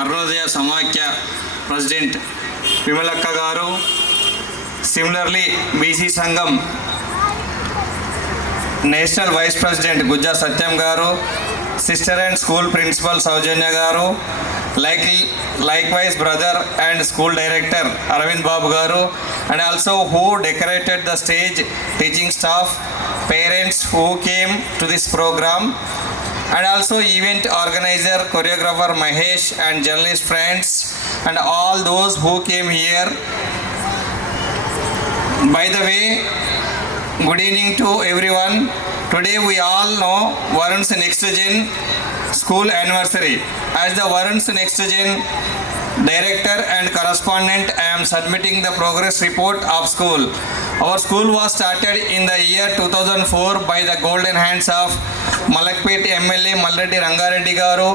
అరుణోదయ సమాఖ్య ప్రెసిడెంట్ విమలక్క గారు, similarly BC సంఘం నేషనల్ వైస్ ప్రెసిడెంట్ గుజ్జా సత్యం గారు, సిస్టర్ అండ్ స్కూల్ ప్రిన్సిపల్ సౌజన్య గారు, likewise brother and school director Arvind Babu garu, and also who decorated the stage, teaching staff, parents who came to this program, and also event organizer, choreographer Mahesh and journalist friends and all those who came here. By the way, good evening to everyone. Today we all know Varun's Next Gen school anniversary. As the Varun's Next Gen director and correspondent, I am submitting the progress report of school. Our school was started in the year 2004 by the golden hands of Malakpet MLA Malreddy Rangareddy garu.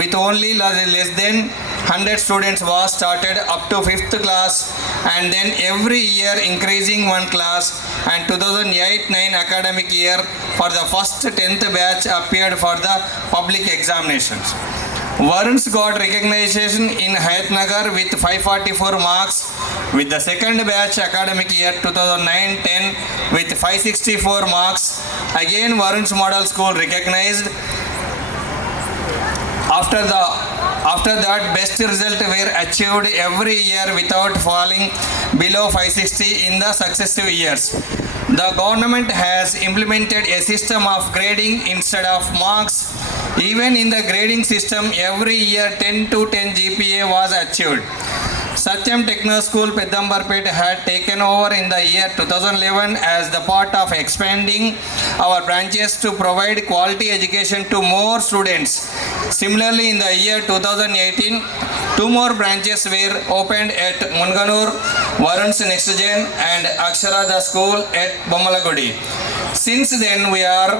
With only less than 100 students was started up to 5th class, and then every year increasing one class, and 2008-9 academic year for the first 10th batch appeared for the public examinations. Varun's got recognition in Hayatnagar with 544 marks, with the second batch academic year 2009-10 with 564 marks. Again Varun's model school recognized. After that, best result were achieved every year without falling below 560 in the successive years. The government has implemented a system of grading instead of marks. Even in the grading system, every year 10 to 10 GPA was achieved. Satyam Techno School Pedambarpet had taken over in the year 2011 as the part of expanding our branches to provide quality education to more students. Similarly, in the year 2018, 2 more branches were opened at Munganur, Varun's Next Gen and Akshara School at Bommalagudi. Since then, we are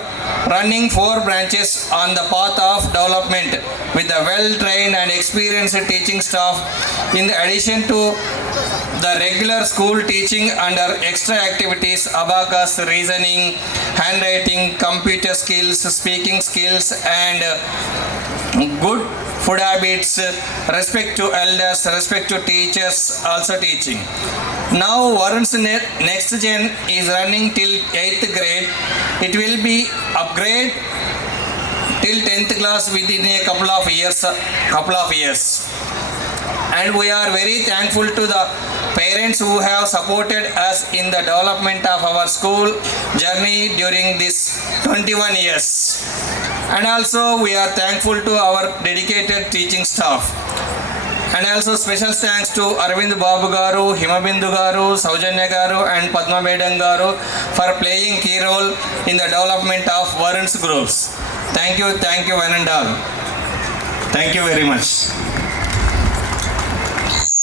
running 4 branches on the path of development with a well-trained and experienced teaching staff. In addition to the regular school teaching under extra activities, abacus, reasoning, handwriting, computer skills, speaking skills, and good food habits, respect to elders, respect to teachers, also teaching. Now Varun's Next Gen is running till 8th grade. It will be upgrade till 10th class within a couple of years. And we are very thankful to the parents who have supported us in the development of our school journey during this 21 years. And also we are thankful to our dedicated teaching staff. And also special thanks to Arvind Babu garu, Himabindu garu, Saujanya garu and Padma Madam garu for playing key role in the development of Varun's groups. Thank you one and all. Thank you very much.